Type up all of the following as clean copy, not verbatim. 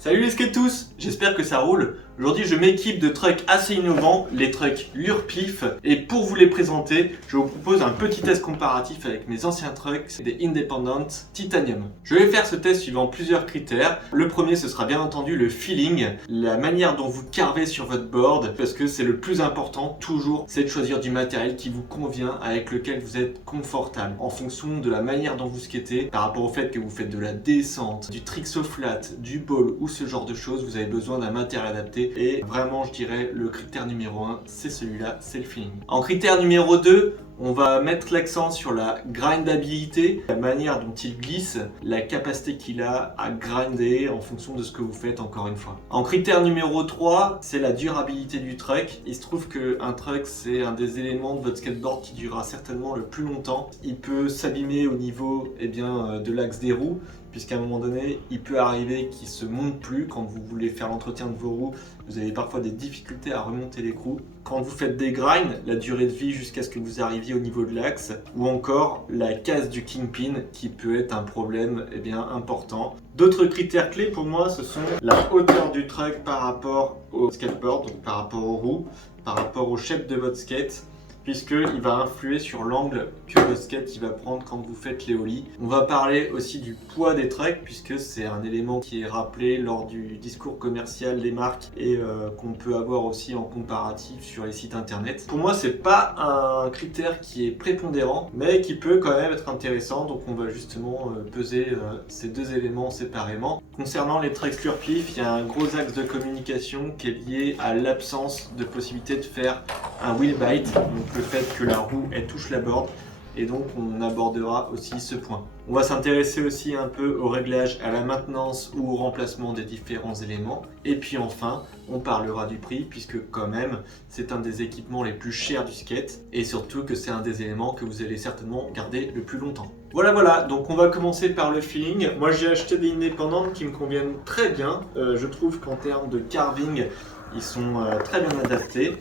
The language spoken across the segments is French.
Salut les skateurs, j'espère que ça roule. Aujourd'hui je m'équipe de trucks assez innovants, les trucks Lurpif, et pour vous les présenter, je vous propose un petit test comparatif avec mes anciens trucks, des Independent Titanium. Je vais faire ce test suivant plusieurs critères. Le premier ce sera bien entendu le feeling, la manière dont vous carvez sur votre board, parce que c'est le plus important toujours, c'est de choisir du matériel qui vous convient, avec lequel vous êtes confortable, en fonction de la manière dont vous skatez, par rapport au fait que vous faites de la descente, du trick au flat, du ball ou ce genre de choses, vous avez besoin d'un matériel adapté. Et vraiment, je dirais, le critère numéro 1, c'est celui-là, c'est le feeling. En critère numéro 2, on va mettre l'accent sur la grindabilité, la manière dont il glisse, la capacité qu'il a à grinder en fonction de ce que vous faites encore une fois. En critère numéro 3, c'est la durabilité du truck. Il se trouve qu'un truck, c'est un des éléments de votre skateboard qui durera certainement le plus longtemps. Il peut s'abîmer au niveau de l'axe des roues, puisqu'à un moment donné, il peut arriver qu'il ne se monte plus. Quand vous voulez faire l'entretien de vos roues, vous avez parfois des difficultés à remonter les roues. Quand vous faites des grinds, la durée de vie jusqu'à ce que vous arriviez au niveau de l'axe, ou encore la casse du kingpin qui peut être un problème important. D'autres critères clés pour moi, ce sont la hauteur du truck par rapport au skateboard, donc par rapport aux roues, par rapport au shape de votre skate, puisqu'il va influer sur l'angle que votre skate va prendre quand vous faites les ollies. On va parler aussi du poids des trucks, puisque c'est un élément qui est rappelé lors du discours commercial des marques et qu'on peut avoir aussi en comparatif sur les sites internet. Pour moi, c'est pas un critère qui est prépondérant, mais qui peut quand même être intéressant, donc on va justement peser ces deux éléments séparément. Concernant les trucks Lurpif, il y a un gros axe de communication qui est lié à l'absence de possibilité de faire un wheel bite, donc le fait que la roue elle touche la board, et donc on abordera aussi ce point. On va s'intéresser aussi un peu au réglage, à la maintenance ou au remplacement des différents éléments, et puis enfin on parlera du prix, puisque quand même c'est un des équipements les plus chers du skate, et surtout que c'est un des éléments que vous allez certainement garder le plus longtemps. Voilà, donc on va commencer par le feeling. Moi j'ai acheté des indépendantes qui me conviennent très bien. Je trouve qu'en termes de carving, ils sont très bien adaptés.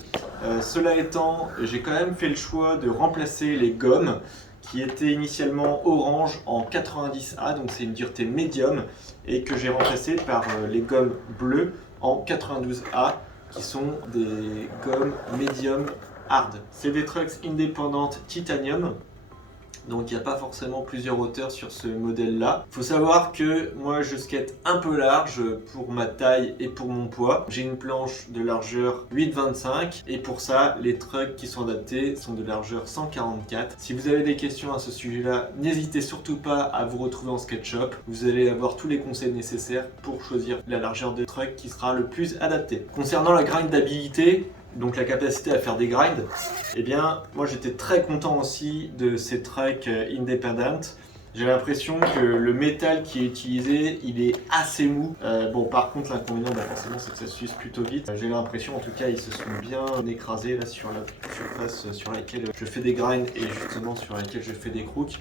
Cela étant, j'ai quand même fait le choix de remplacer les gommes qui étaient initialement orange en 90A, donc c'est une dureté médium, et que j'ai remplacé par les gommes bleues en 92A, qui sont des gommes médium hard. C'est des trucks indépendantes titanium. Donc il n'y a pas forcément plusieurs hauteurs sur ce modèle-là. Il faut savoir que moi je skate un peu large pour ma taille et pour mon poids. J'ai une planche de largeur 8,25 et pour ça les trucks qui sont adaptés sont de largeur 144. Si vous avez des questions à ce sujet-là, n'hésitez surtout pas à vous retrouver en skate shop. Vous allez avoir tous les conseils nécessaires pour choisir la largeur de truck qui sera le plus adapté. Concernant la grindabilité, donc la capacité à faire des grinds, moi j'étais très content aussi de ces trucks independent. J'ai l'impression que le métal qui est utilisé, il est assez mou. Par contre l'inconvénient forcément c'est que ça s'use plutôt vite. J'ai l'impression en tout cas ils se sont bien écrasés là sur la surface sur laquelle je fais des grinds et justement sur laquelle je fais des crooks.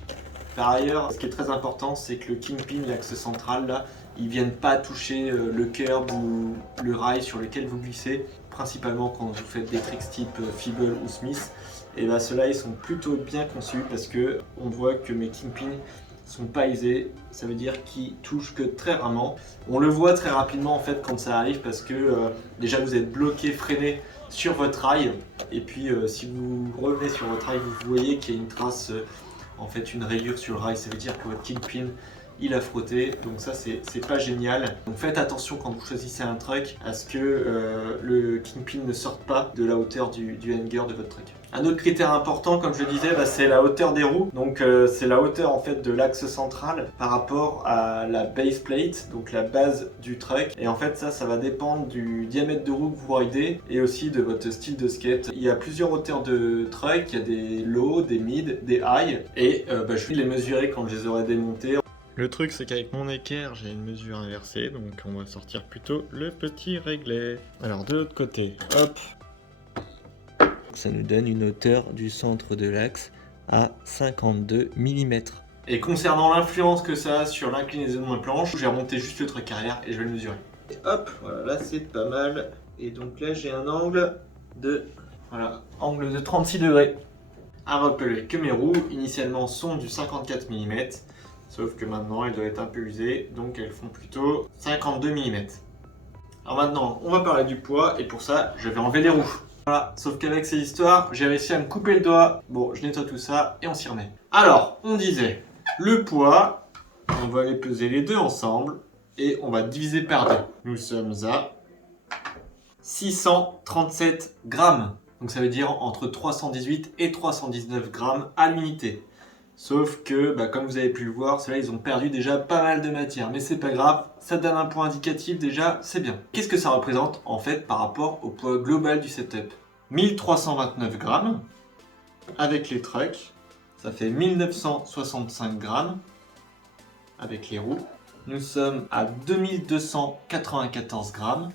Par ailleurs, ce qui est très important, c'est que le kingpin, l'axe central, là, ils ne viennent pas toucher le curb ou le rail sur lequel vous glissez, principalement quand vous faites des tricks type Feeble ou Smith. Et ceux-là, ils sont plutôt bien conçus parce que on voit que mes kingpins sont pas aisés, ça veut dire qu'ils touchent que très rarement. On le voit très rapidement en fait quand ça arrive parce que déjà vous êtes bloqué, freiné sur votre rail. Et puis si vous revenez sur votre rail, vous voyez qu'il y a une trace. Une rayure sur le rail, ça veut dire que votre kingpin il a frotté, donc ça c'est pas génial. Donc faites attention quand vous choisissez un truck à ce que le kingpin ne sorte pas de la hauteur du hanger de votre truck. Un autre critère important, comme je le disais, c'est la hauteur des roues. Donc c'est la hauteur en fait de l'axe central par rapport à la base plate, donc la base du truck. Et en fait ça va dépendre du diamètre de roue que vous ridez et aussi de votre style de skate. Il y a plusieurs hauteurs de truck, il y a des low, des mid, des high. Et je vais les mesurer quand je les aurai démontés. Le truc c'est qu'avec mon équerre j'ai une mesure inversée, donc on va sortir plutôt le petit réglet. Alors de l'autre côté, hop. Ça nous donne une hauteur du centre de l'axe à 52 mm. Et concernant l'influence que ça a sur l'inclinaison de ma planche, j'ai remonté juste le truc arrière et je vais le mesurer. Et hop, voilà, là c'est pas mal. Et donc là j'ai un angle de 36 degrés. À rappeler que mes roues initialement sont du 54 mm. Sauf que maintenant elles doivent être un peu usées, donc elles font plutôt 52 mm. Alors maintenant, on va parler du poids et pour ça, je vais enlever les roues. Voilà, sauf qu'avec ces histoires, j'ai réussi à me couper le doigt. Bon, je nettoie tout ça et on s'y remet. Alors, on disait, le poids, on va les peser les deux ensemble et on va diviser par 2. Nous sommes à 637 grammes. Donc ça veut dire entre 318 et 319 grammes à l'unité. Sauf que, comme vous avez pu le voir, ceux-là, ils ont perdu déjà pas mal de matière. Mais c'est pas grave, ça donne un point indicatif déjà, c'est bien. Qu'est-ce que ça représente en fait par rapport au poids global du setup? 1329 grammes. Avec les trucks, ça fait 1965 grammes. Avec les roues, nous sommes à 2294 grammes.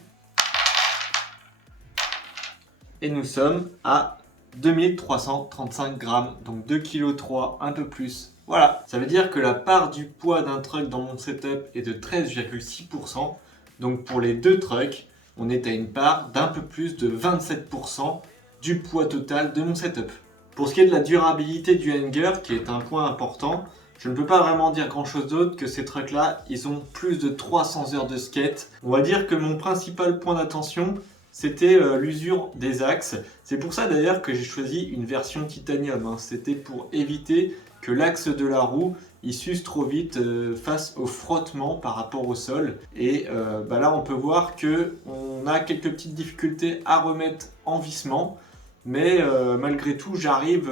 Et nous sommes à 2335 grammes, donc 2,3 kg, un peu plus. Voilà, ça veut dire que la part du poids d'un truck dans mon setup est de 13,6%. Donc pour les deux trucks, on est à une part d'un peu plus de 27% du poids total de mon setup. Pour ce qui est de la durabilité du hanger, qui est un point important, je ne peux pas vraiment dire grand chose d'autre que ces trucks-là, ils ont plus de 300 heures de skate. On va dire que mon principal point d'attention, c'était l'usure des axes. C'est pour ça d'ailleurs que j'ai choisi une version titanium. C'était pour éviter que l'axe de la roue il s'use trop vite face au frottement par rapport au sol. Et là on peut voir qu'on a quelques petites difficultés à remettre en vissement. Mais malgré tout j'arrive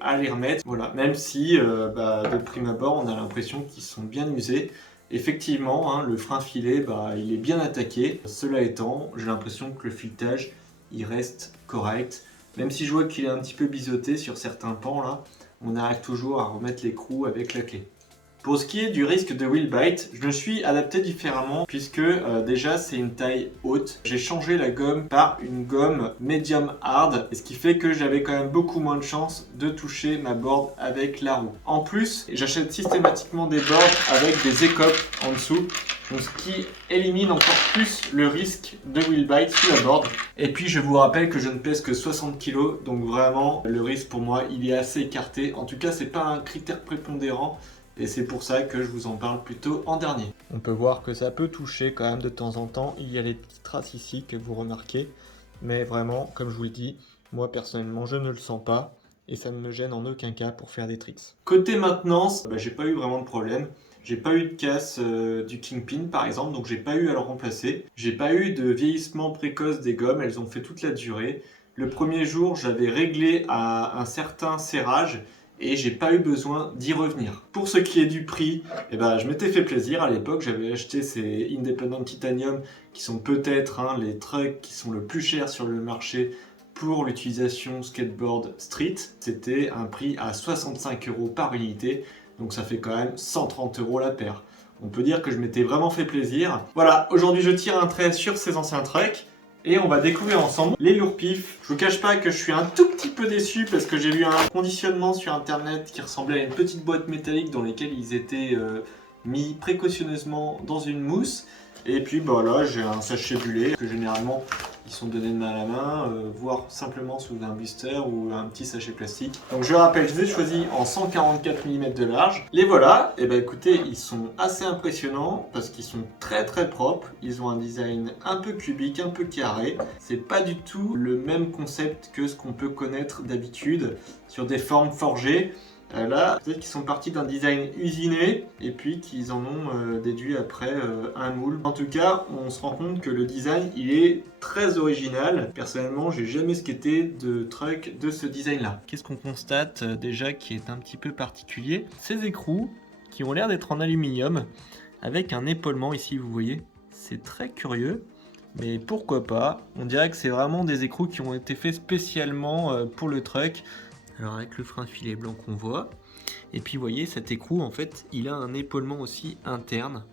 à les remettre. Voilà. Même si de prime abord on a l'impression qu'ils sont bien usés. Effectivement, le frein filet, il est bien attaqué. Cela étant, j'ai l'impression que le filetage, il reste correct. Même si je vois qu'il est un petit peu biseauté sur certains pans, là, on arrive toujours à remettre l'écrou avec la clé. Pour ce qui est du risque de wheel bite, je me suis adapté différemment puisque déjà c'est une taille haute. J'ai changé la gomme par une gomme medium hard, ce qui fait que j'avais quand même beaucoup moins de chances de toucher ma board avec la roue. En plus, j'achète systématiquement des boards avec des écopes en dessous, donc ce qui élimine encore plus le risque de wheel bite sous la board. Et puis je vous rappelle que je ne pèse que 60 kg, donc vraiment le risque pour moi il est assez écarté. En tout cas c'est pas un critère prépondérant. Et c'est pour ça que je vous en parle plutôt en dernier. On peut voir que ça peut toucher quand même de temps en temps. Il y a les petites traces ici que vous remarquez. Mais vraiment, comme je vous le dis, moi personnellement je ne le sens pas. Et ça ne me gêne en aucun cas pour faire des tricks. Côté maintenance, j'ai pas eu vraiment de problème. J'ai pas eu de casse du Kingpin par exemple, donc j'ai pas eu à le remplacer. J'ai pas eu de vieillissement précoce des gommes, elles ont fait toute la durée. Le premier jour, j'avais réglé à un certain serrage. Et j'ai pas eu besoin d'y revenir. Pour ce qui est du prix, je m'étais fait plaisir à l'époque. J'avais acheté ces Independent Titanium qui sont peut-être les trucks qui sont le plus chers sur le marché pour l'utilisation skateboard street. C'était un prix à 65 € par unité, donc ça fait quand même 130 € la paire. On peut dire que je m'étais vraiment fait plaisir. Voilà, aujourd'hui je tire un trait sur ces anciens trucks. Et on va découvrir ensemble les lourds pifs. Je vous cache pas que je suis un tout petit peu déçu parce que j'ai vu un conditionnement sur internet qui ressemblait à une petite boîte métallique dans laquelle ils étaient mis précautionneusement dans une mousse. Et puis là j'ai un sachet bullé que généralement ils sont donnés de main à la main, voire simplement sous un blister ou un petit sachet plastique. Donc je rappelle, je les ai choisis en 144 mm de large. Les voilà, et écoutez, ils sont assez impressionnants parce qu'ils sont très très propres. Ils ont un design un peu cubique, un peu carré. C'est pas du tout le même concept que ce qu'on peut connaître d'habitude sur des formes forgées. Là, peut-être qu'ils sont partis d'un design usiné et puis qu'ils en ont déduit après un moule. En tout cas, on se rend compte que le design, il est très original. Personnellement, j'ai jamais skaté de truck de ce design-là. Qu'est-ce qu'on constate déjà qui est un petit peu particulier? Ces écrous qui ont l'air d'être en aluminium avec un épaulement ici, vous voyez. C'est très curieux. Mais pourquoi pas? On dirait que c'est vraiment des écrous qui ont été faits spécialement pour le truck. Alors avec le frein filet blanc qu'on voit. Et puis vous voyez, cet écrou en fait, il a un épaulement aussi interne.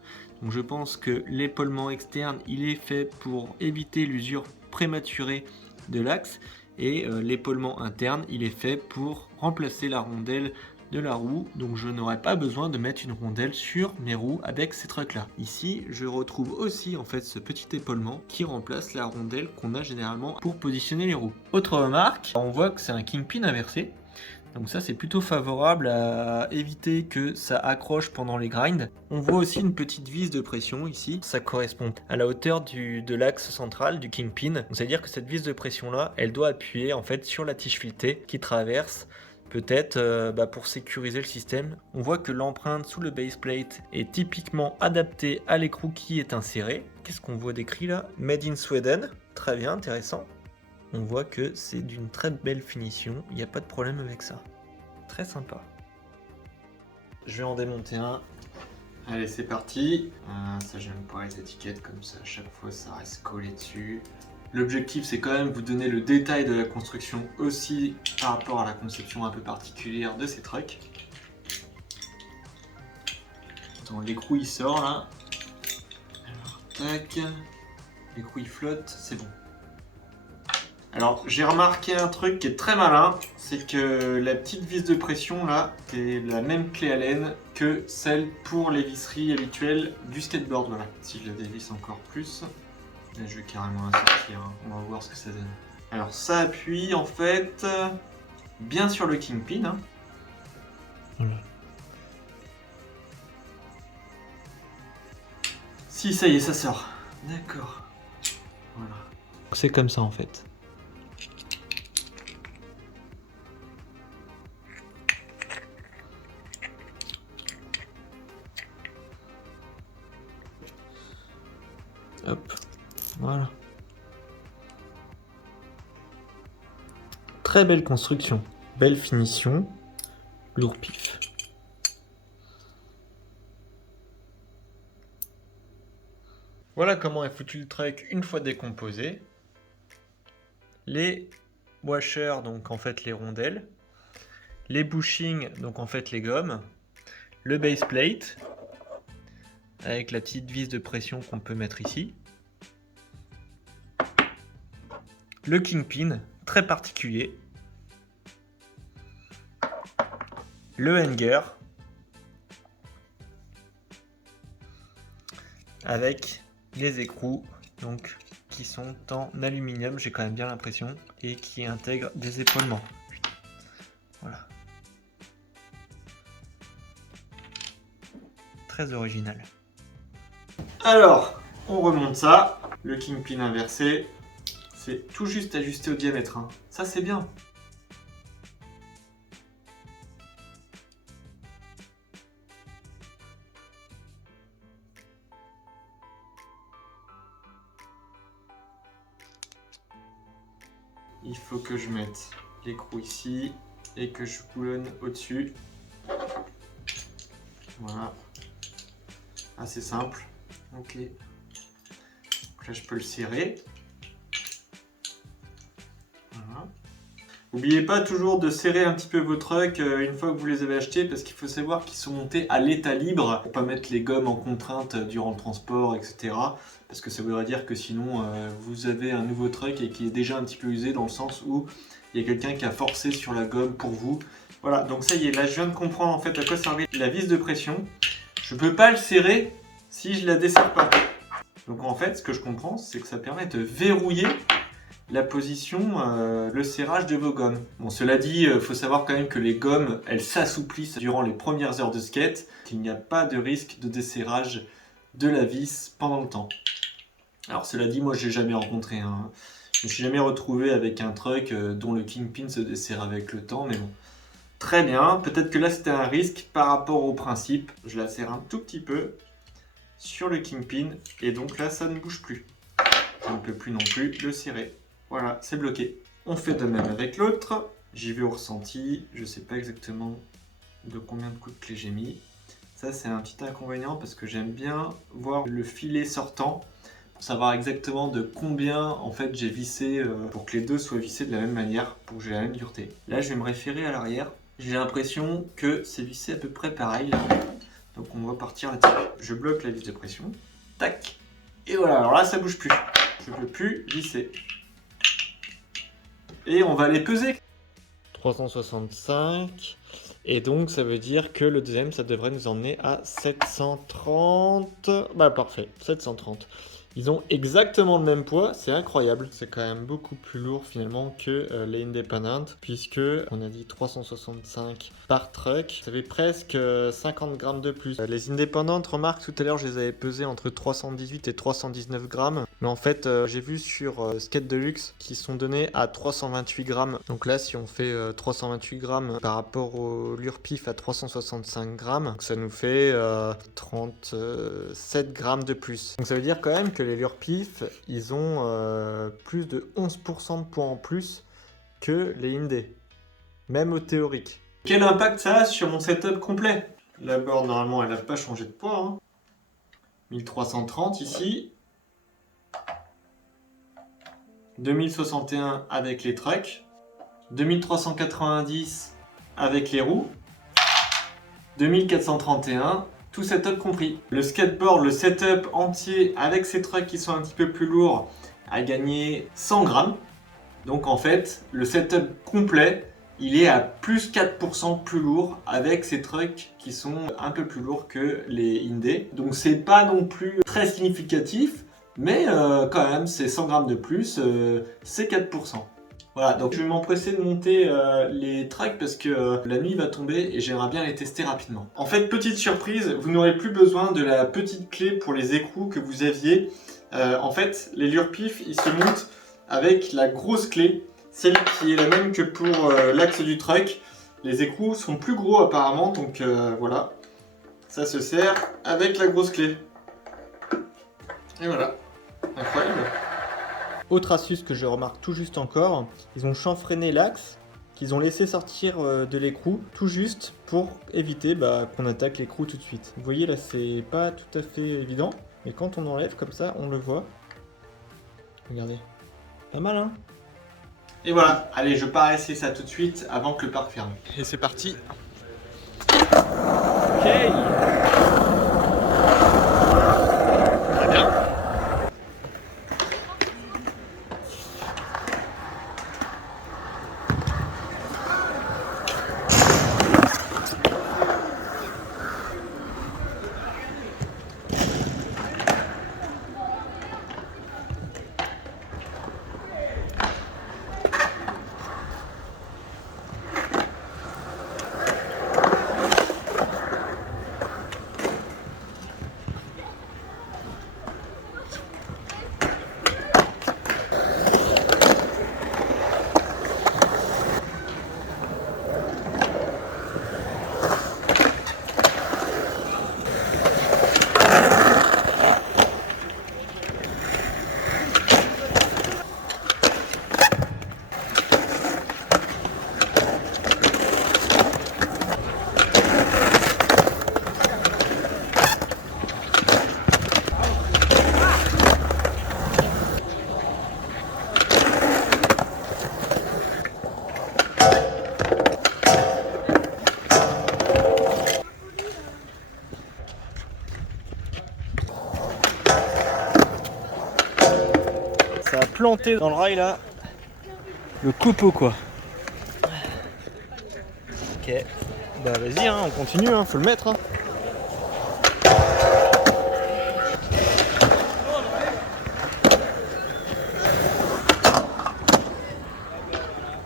Donc je pense que l'épaulement externe, il est fait pour éviter l'usure prématurée de l'axe. Et l'épaulement interne, il est fait pour remplacer la rondelle de la roue. Donc je n'aurai pas besoin de mettre une rondelle sur mes roues avec ces trucks là. Ici, je retrouve aussi en fait ce petit épaulement qui remplace la rondelle qu'on a généralement pour positionner les roues. Autre remarque, on voit que c'est un Kingpin inversé. Donc ça c'est plutôt favorable à éviter que ça accroche pendant les grinds. On voit aussi une petite vis de pression ici. Ça correspond à la hauteur de l'axe central du kingpin. C'est-à-dire que cette vis de pression là, elle doit appuyer en fait sur la tige filetée qui traverse. Peut-être pour sécuriser le système. On voit que l'empreinte sous le base plate est typiquement adaptée à l'écrou qui est inséré. Qu'est-ce qu'on voit décrit là? Made in Sweden. Très bien, intéressant. On voit que c'est d'une très belle finition, il n'y a pas de problème avec ça. Très sympa. Je vais en démonter un. Allez, c'est parti. Ça, j'aime pas les étiquettes comme ça, à chaque fois ça reste collé dessus. L'objectif, c'est quand même vous donner le détail de la construction aussi par rapport à la conception un peu particulière de ces trucks. Attends, l'écrou il sort là. Alors, tac. L'écrou il flotte, c'est bon. Alors j'ai remarqué un truc qui est très malin, c'est que la petite vis de pression là, c'est la même clé Allen que celle pour les visseries habituelles du skateboard. Voilà. Si je la dévisse encore plus, là je vais carrément la sortir, hein. On va voir ce que ça donne. Alors ça appuie en fait bien sur le kingpin. Hein. Voilà. Si ça y est, ça sort. D'accord. Voilà. C'est comme ça en fait. Hop, voilà. Très belle construction, belle finition, lourd pif. Voilà comment est foutu le truck une fois décomposé. Les washers, donc en fait les rondelles. Les bushings, donc en fait les gommes. Le base plate, avec la petite vis de pression qu'on peut mettre ici. Le kingpin, très particulier. Le hanger, avec les écrous donc, qui sont en aluminium, j'ai quand même bien l'impression, et qui intègrent des épaulements. Voilà. Très original. Alors, on remonte ça. Le kingpin inversé, c'est tout juste ajusté au diamètre. Hein. Ça, c'est bien. Il faut que je mette l'écrou ici et que je boulonne au-dessus. Voilà. Assez simple. Ok. Donc là, je peux le serrer. Voilà. N'oubliez pas toujours de serrer un petit peu vos trucks une fois que vous les avez achetés, parce qu'il faut savoir qu'ils sont montés à l'état libre pour pas mettre les gommes en contrainte durant le transport, etc. Parce que ça voudrait dire que sinon vous avez un nouveau truck et qui est déjà un petit peu usé, dans le sens où il y a quelqu'un qui a forcé sur la gomme pour vous. Voilà, donc ça y est, là je viens de comprendre en fait à quoi servait la vis de pression. Je peux pas le serrer si je la desserre pas. Donc en fait, ce que je comprends, c'est que ça permet de verrouiller la position, le serrage de vos gommes. Bon, cela dit, faut savoir quand même que les gommes, elles s'assouplissent durant les premières heures de skate, qu'il n'y a pas de risque de desserrage de la vis pendant le temps. Alors cela dit, moi j'ai jamais rencontré un... Je me suis jamais retrouvé avec un truck dont le kingpin se desserre avec le temps, mais bon. Très bien, peut-être que là c'était un risque par rapport au principe. Je la serre un tout petit peu sur le kingpin, et donc là ça ne bouge plus. Je ne peux plus non plus le serrer. Voilà, c'est bloqué. On fait de même avec l'autre. J'y vais au ressenti. Je ne sais pas exactement de combien de coups de clé j'ai mis. Ça, c'est un petit inconvénient parce que j'aime bien voir le filet sortant pour savoir exactement de combien en fait j'ai vissé pour que les deux soient vissés de la même manière, pour que j'ai la même dureté. Là, je vais me référer à l'arrière. J'ai l'impression que c'est vissé à peu près pareil. Donc, on va partir là-dessus. Je bloque la vis de pression. Tac. Et voilà, alors là, ça bouge plus. Je ne peux plus visser. Et on va les peser. 365. Et donc ça veut dire que le deuxième, ça devrait nous emmener à 730. Bah parfait, 730. Ils ont exactement le même poids, c'est incroyable. C'est quand même beaucoup plus lourd finalement que les Independent, puisque on a dit 365 par truck, ça fait presque 50 grammes de plus. Les Independent, remarque tout à l'heure, je les avais pesés entre 318 et 319 grammes, mais en fait, j'ai vu sur Skate Deluxe qui sont donnés à 328 grammes. Donc là, si on fait 328 grammes par rapport au Lurpif à 365 grammes, donc ça nous fait 37 grammes de plus. Donc ça veut dire quand même que les Lurpif, ils ont plus de 11% de poids en plus que les Indé, même au théorique. Quel impact ça a sur mon setup complet? La board, normalement, elle n'a pas changé de poids. Hein. 1330 ici. 2061 avec les trucks. 2390 avec les roues. 2431, tout setup compris. Le skateboard, le setup entier avec ces trucks qui sont un petit peu plus lourds, a gagné 100 grammes. Donc en fait, le setup complet, il est à plus 4% plus lourd avec ces trucks qui sont un peu plus lourds que les Indé. Donc c'est pas non plus très significatif, mais quand même, c'est 100 grammes de plus, c'est 4%. Voilà, donc je vais m'empresser de monter les trucks parce que la nuit va tomber et j'aimerais bien les tester rapidement. En fait, petite surprise, vous n'aurez plus besoin de la petite clé pour les écrous que vous aviez. En fait, les Lurpif, ils se montent avec la grosse clé, celle qui est la même que pour l'axe du truck. Les écrous sont plus gros apparemment, donc voilà. Ça se sert avec la grosse clé. Et voilà, incroyable. Autre astuce que je remarque tout juste encore, ils ont chanfreiné l'axe qu'ils ont laissé sortir de l'écrou tout juste pour éviter qu'on attaque l'écrou tout de suite. Vous voyez là, c'est pas tout à fait évident, mais quand on enlève comme ça, on le voit. Regardez, pas mal hein. Et voilà, allez, je pars essayer ça tout de suite avant que le parc ferme. Et c'est parti. Ok. Très bien. Ça a planté dans le rail là. Le copeau quoi. Ok. Bah vas-y hein, on continue hein, faut le mettre hein.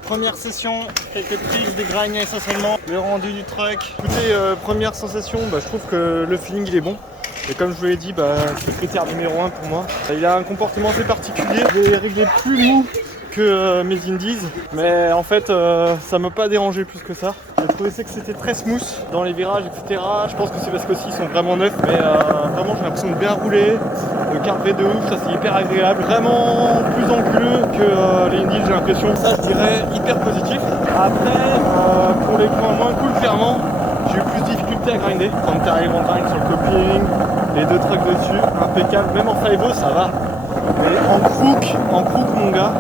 Première session, quelques tricks, des grinds essentiellement, le rendu du truck. Écoutez, première sensation, je trouve que le feeling il est bon. Et comme je vous l'ai dit, c'est le critère numéro 1 pour moi. Il a un comportement assez particulier, il est réglé plus mou que mes Indies, mais en fait ça m'a pas dérangé plus que ça. J'ai trouvé que c'était très smooth dans les virages, etc. Je pense que c'est parce qu'aussi ils sont vraiment neufs, mais vraiment j'ai l'impression de bien rouler, de carper de ouf, ça c'est hyper agréable. Vraiment plus anguleux que les Indies, j'ai l'impression. Ça je dirais hyper positif. Après, pour les points moins cool, clairement, j'ai eu plus de difficulté à grinder. Quand tu arrives en grind sur le coping, les deux trucks dessus, impeccable. Même en 5-0 ça va. Mais en crook mon gars,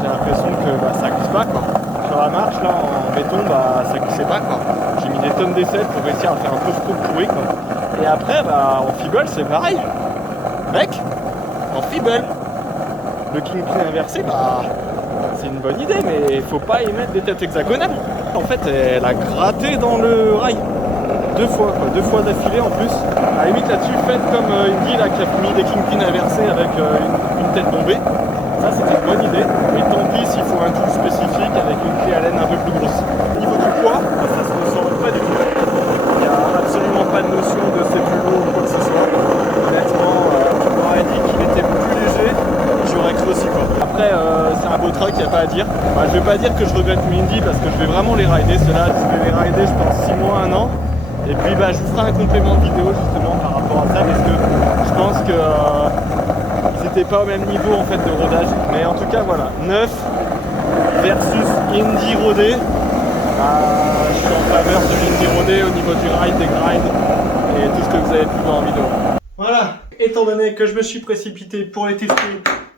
j'ai l'impression que ça glisse pas quoi. Sur la marche là en béton ça glissait pas quoi. J'ai mis des tonnes d'essais pour réussir à faire un peu ce crook pourri quoi. Et après en feeble c'est pareil. Mec, en feeble, le king clean inversé c'est une bonne idée mais faut pas y mettre des têtes hexagonales. En fait elle a gratté dans le rail. 2 fois quoi, 2 fois d'affilée en plus. À la limite là-dessus, faites comme Indy là qui a mis des kingpins inversés avec une tête bombée. Ça c'était une bonne idée, mais tant pis s'il faut un tool spécifique avec une clé Allen un peu plus grosse. Au niveau du poids, ça se ressent pas du tout. Il n'y a absolument pas de notion de c'est plus lourd ou quoi que ce soit. Honnêtement, tu m'aurais dit qu'il était plus léger, j'aurais cru aussi quoi. Après c'est un beau truck, il n'y a pas à dire. Je vais pas dire que je regrette mes Indy parce que je vais vraiment les rider. Ceux-là, je vais les rider je pense 6 mois, 1 an. Et puis je vous ferai un complément de vidéo justement par rapport à ça parce que je pense que ils n'étaient pas au même niveau en fait de rodage. Mais en tout cas voilà, 9 versus Indy rodé. Je suis en faveur de l'Indy rodé au niveau du ride, des grinds et tout ce que vous avez pu voir en vidéo. Voilà, étant donné que je me suis précipité pour les tester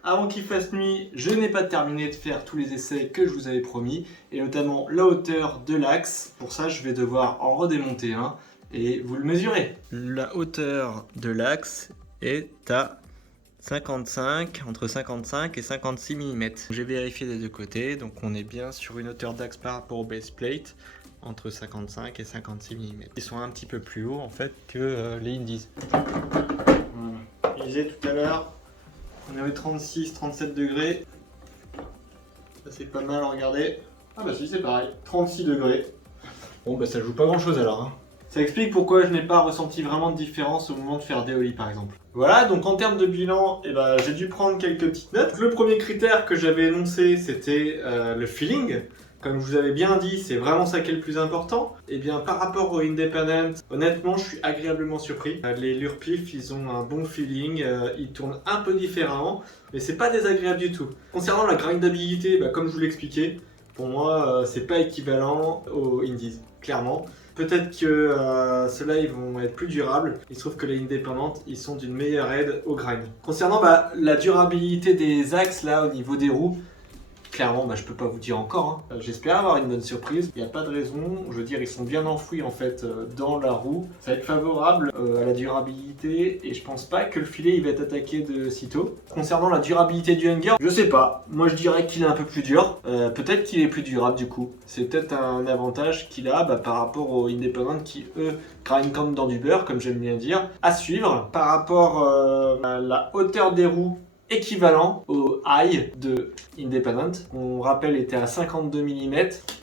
avant qu'il fasse nuit, je n'ai pas terminé de faire tous les essais que je vous avais promis, et notamment la hauteur de l'axe. Pour ça, je vais devoir en redémonter un et vous le mesurez. La hauteur de l'axe est à 55, entre 55 et 56 mm. J'ai vérifié des deux côtés, donc on est bien sur une hauteur d'axe par rapport au base plate entre 55 et 56 mm. Ils sont un petit peu plus hauts en fait que les Indies. Je disais tout à l'heure, on avait 36-37 degrés. Ça c'est pas mal, regardez. Ah bah si, c'est pareil, 36 degrés. Bon bah ça joue pas grand chose alors. Hein. Ça explique pourquoi je n'ai pas ressenti vraiment de différence au moment de faire des ollies par exemple. Voilà, donc en termes de bilan, j'ai dû prendre quelques petites notes. Le premier critère que j'avais énoncé, c'était le feeling. Comme je vous avais bien dit, c'est vraiment ça qui est le plus important. Et bien par rapport au Independent, honnêtement je suis agréablement surpris. Les Lurpif, ils ont un bon feeling, ils tournent un peu différemment, mais c'est pas désagréable du tout. Concernant la grindabilité, comme je vous l'expliquais, pour moi c'est pas équivalent aux Indies, clairement. Peut-être que ceux-là ils vont être plus durables. Il se trouve que les indépendantes ils sont d'une meilleure aide au grind. Concernant la durabilité des axes là au niveau des roues, clairement je peux pas vous dire encore. Hein. J'espère avoir une bonne surprise. Il n'y a pas de raison. Je veux dire, ils sont bien enfouis en fait dans la roue. Ça va être favorable à la durabilité et je pense pas que le filet il va être attaqué de sitôt. Concernant la durabilité du hanger, je sais pas. Moi je dirais qu'il est un peu plus dur. Peut-être qu'il est plus durable du coup. C'est peut-être un avantage qu'il a par rapport aux indépendants qui eux grind comme dans du beurre, comme j'aime bien dire. À suivre. Par rapport à la hauteur des roues, équivalent au high de Independent. On rappelle était à 52 mm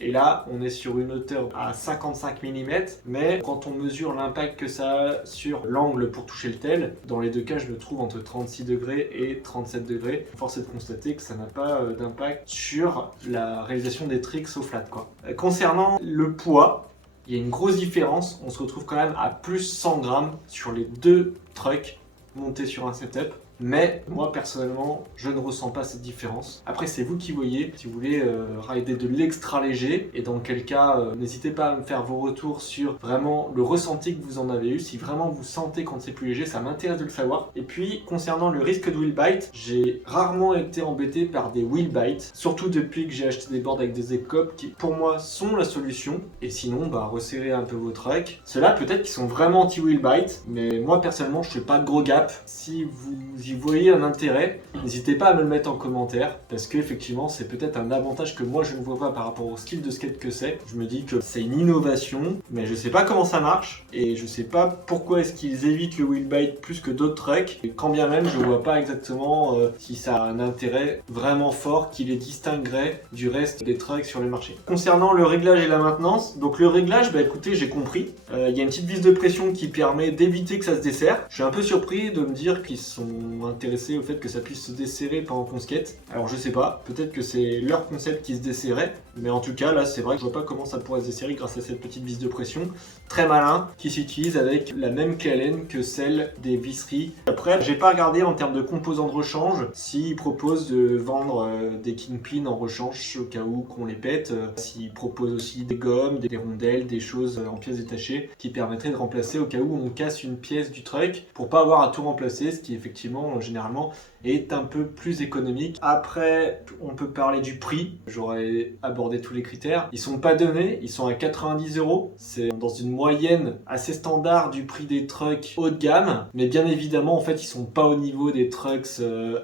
et là on est sur une hauteur à 55 mm, mais quand on mesure l'impact que ça a sur l'angle pour toucher le tel, dans les deux cas je le trouve entre 36 degrés et 37 degrés. Force est de constater que ça n'a pas d'impact sur la réalisation des tricks au flat quoi. Concernant le poids, il y a une grosse différence, on se retrouve quand même à plus 100 grammes sur les deux trucks montés sur un setup. Mais moi personnellement je ne ressens pas cette différence. Après c'est vous qui voyez, si vous voulez rider de l'extra léger, et dans quel cas n'hésitez pas à me faire vos retours sur vraiment le ressenti que vous en avez eu. Si vraiment vous sentez quand c'est plus léger, ça m'intéresse de le savoir. Et puis concernant le risque de wheel bite, j'ai rarement été embêté par des wheel bites, surtout depuis que j'ai acheté des boards avec des écopes qui pour moi sont la solution. Et sinon resserrez un peu vos trucks. Ceux-là peut-être qu'ils sont vraiment anti-wheel bite, mais moi personnellement je fais pas de gros gap. Si vous y voyez un intérêt, n'hésitez pas à me le mettre en commentaire parce qu'effectivement c'est peut-être un avantage que moi je ne vois pas par rapport au style de skate que c'est. Je me dis que c'est une innovation, mais je sais pas comment ça marche et je sais pas pourquoi est-ce qu'ils évitent le wheel bite plus que d'autres trucks, et quand bien même je vois pas exactement si ça a un intérêt vraiment fort qui les distinguerait du reste des trucks sur le marché. Concernant le réglage et la maintenance, donc le réglage, écoutez, j'ai compris, il y a une petite vis de pression qui permet d'éviter que ça se desserre. Je suis un peu surpris de me dire qu'ils sont intéressés au fait que ça puisse se desserrer pendant qu'on skate. Alors je sais pas, peut-être que c'est leur concept qui se desserrait, mais en tout cas là c'est vrai que je vois pas comment ça pourrait se desserrer grâce à cette petite vis de pression très malin qui s'utilise avec la même calène que celle des visseries. Après j'ai pas regardé en termes de composants de rechange s'ils proposent de vendre des kingpins en rechange au cas où qu'on les pète, s'ils proposent aussi des gommes, des rondelles, des choses en pièces détachées qui permettraient de remplacer au cas où on casse une pièce du truck pour pas avoir à tout remplacer, ce qui effectivement généralement est un peu plus économique. Après on peut parler du prix, j'aurais abordé tous les critères, ils sont pas donnés, ils sont à 90 €, c'est dans une moyenne assez standard du prix des trucks haut de gamme, mais bien évidemment en fait ils sont pas au niveau des trucks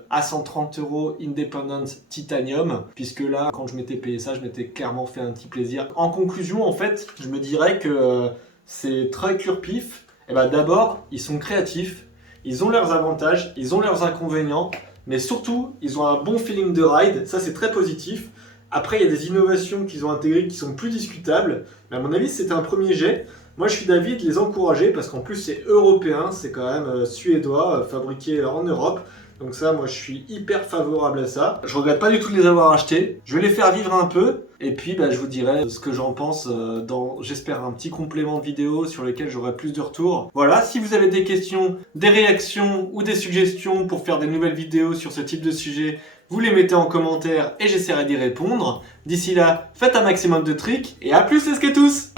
à 130 € Independent Titanium, puisque là quand je m'étais payé ça je m'étais clairement fait un petit plaisir. En conclusion en fait je me dirais que ces trucks Lurpif, eh ben d'abord, ils sont créatifs, ils ont leurs avantages, ils ont leurs inconvénients, mais surtout, ils ont un bon feeling de ride, ça c'est très positif. Après, il y a des innovations qu'ils ont intégrées qui sont plus discutables, mais à mon avis, c'était un premier jet. Moi, je suis d'avis de les encourager parce qu'en plus, c'est européen, c'est quand même suédois, fabriqué en Europe. Donc ça, moi, je suis hyper favorable à ça. Je regrette pas du tout de les avoir achetés. Je vais les faire vivre un peu. Et puis, je vous dirai ce que j'en pense dans, j'espère, un petit complément de vidéo sur lequel j'aurai plus de retours. Voilà, si vous avez des questions, des réactions ou des suggestions pour faire des nouvelles vidéos sur ce type de sujet, vous les mettez en commentaire et j'essaierai d'y répondre. D'ici là, faites un maximum de tricks et à plus les skatos!